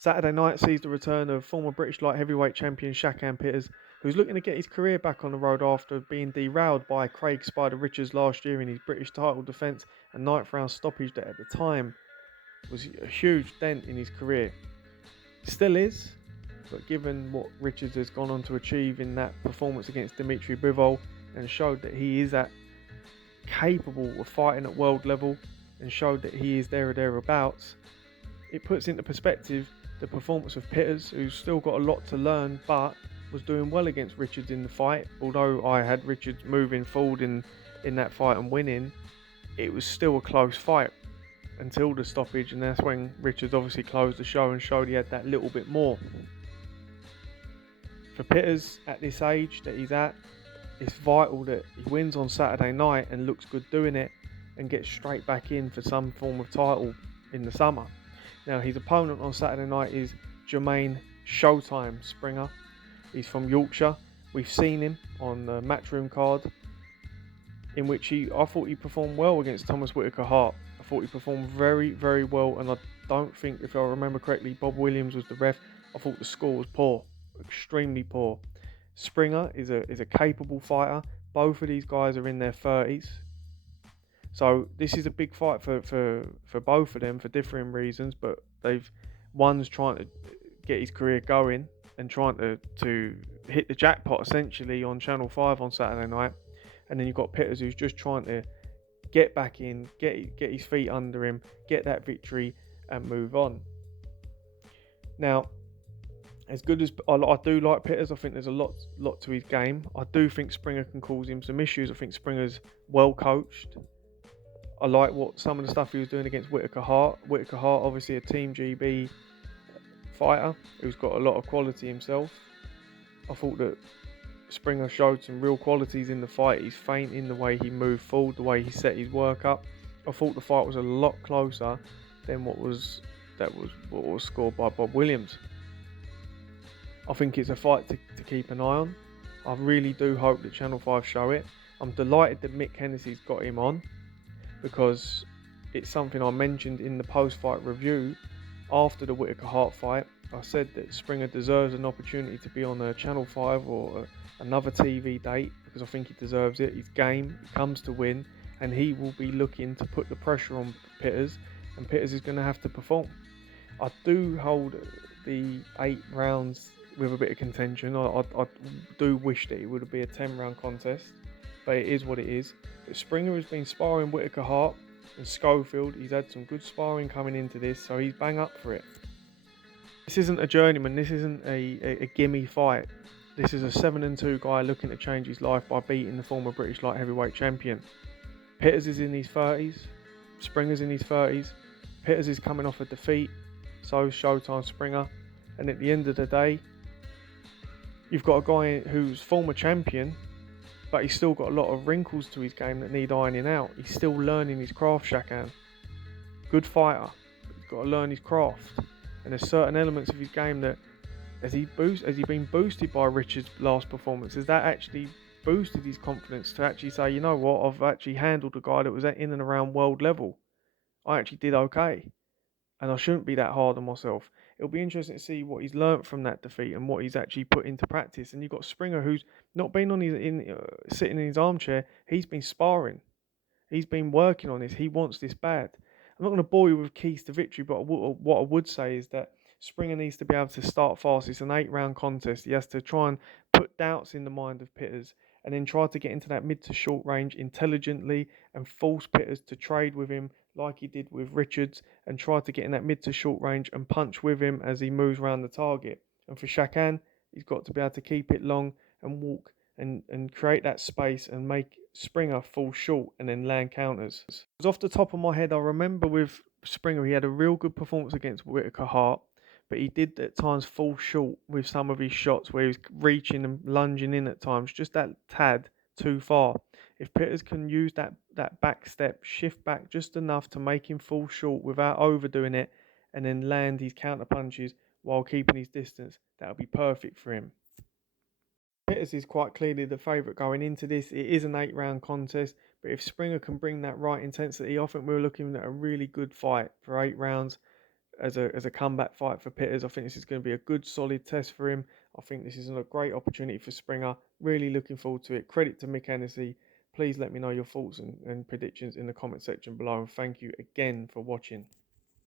Saturday night sees the return of former British light heavyweight champion Shakan Pitters, who's looking to get his career back on the road after being derailed by Craig Spider Richards last year in his British title defence and ninth round stoppage that at the time was a huge dent in his career. Still is, but given what Richards has gone on to achieve in that performance against Dimitri Bivol and showed that he is capable of fighting at world level and showed that he is there or thereabouts, it puts into perspective the performance of Pitters, who's still got a lot to learn but was doing well against Richards in the fight. Although I had Richards moving forward in that fight and winning, it was still a close fight until the stoppage, and that's when Richards obviously closed the show and showed he had that little bit more. For Pitters at this age that he's at, it's vital that he wins on Saturday night and looks good doing it and gets straight back in for some form of title in the summer. Now, his opponent on Saturday night is Jermaine Showtime Springer. He's from Yorkshire. We've seen him on the Matchroom card, in which I thought he performed well against Thomas Whitaker Hart. I thought he performed very, very well, and I don't think, if I remember correctly, Bob Williams was the ref. I thought the score was poor, extremely poor. Springer is a capable fighter. Both of these guys are in their 30s. So this is a big fight for both of them for differing reasons, but one's trying to get his career going and trying to hit the jackpot essentially on Channel 5 on Saturday night. And then you've got Pitters, who's just trying to get back in, get his feet under him, get that victory and move on. Now, as good as I do like Pitters, I think there's a lot to his game. I do think Springer can cause him some issues. I think Springer's well coached. I like some of the stuff he was doing against Whitaker Hart. Whitaker Hart, obviously a Team GB fighter who's got a lot of quality himself. I thought that Springer showed some real qualities in the fight. He's feinting, the way he moved forward, the way he set his work up. I thought the fight was a lot closer than what was scored by Bob Williams. I think it's a fight to keep an eye on. I really do hope that Channel 5 show it. I'm delighted that Mick Hennessy's got him on, because it's something I mentioned in the post-fight review after the Whitaker Hart fight. I said that Springer deserves an opportunity to be on a Channel 5 or another TV date, because I think he deserves it. He's game, he comes to win, and he will be looking to put the pressure on Pitters, and Pitters is going to have to perform. I do hold the 8 rounds with a bit of contention. I do wish that it would be a 10-round contest, but it is what it is. But Springer has been sparring Whitaker Hart and Schofield. He's had some good sparring coming into this, so he's bang up for it. This isn't a journeyman. This isn't a gimme fight. This is a 7-2 guy looking to change his life by beating the former British light heavyweight champion. Pitters is in his 30s. Springer's in his 30s. Pitters is coming off a defeat. So is Showtime Springer. And at the end of the day, you've got a guy who's former champion, but he's still got a lot of wrinkles to his game that need ironing out. He's still learning his craft, Shakan. Good fighter, but he's got to learn his craft. And there's certain elements of his game that, has he been boosted by Richards' last performance? Has that actually boosted his confidence to actually say, you know what, I've actually handled a guy that was in and around world level. I actually did okay, and I shouldn't be that hard on myself. It'll be interesting to see what he's learnt from that defeat and what he's actually put into practice. And you've got Springer, who's not been on sitting in his armchair. He's been sparring. He's been working on this. He wants this bad. I'm not going to bore you with keys to victory, but what I would say is that Springer needs to be able to start fast. It's an 8-round contest. He has to try and put doubts in the mind of Pitters, and then try to get into that mid to short range intelligently and force Pitters to trade with him like he did with Richards, and try to get in that mid to short range and punch with him as he moves around the target. And for Shakan, he's got to be able to keep it long and walk and create that space and make Springer fall short and then land counters. Off the top of my head, I remember with Springer, he had a real good performance against Whitaker Hart, but he did at times fall short with some of his shots where he was reaching and lunging in at times, just that tad too far. If Pitters can use that back step, shift back just enough to make him fall short without overdoing it, and then land his counter punches while keeping his distance, that would be perfect for him. Pitters is quite clearly the favourite going into this. It is an 8-round contest, but if Springer can bring that right intensity, I think we're looking at a really good fight for 8 rounds. as a comeback fight for Pitters. I think this is going to be a good, solid test for him. I think this is a great opportunity for Springer. Really looking forward to it. Credit to Mick Hennessy. Please let me know your thoughts and predictions in the comment section below. And thank you again for watching.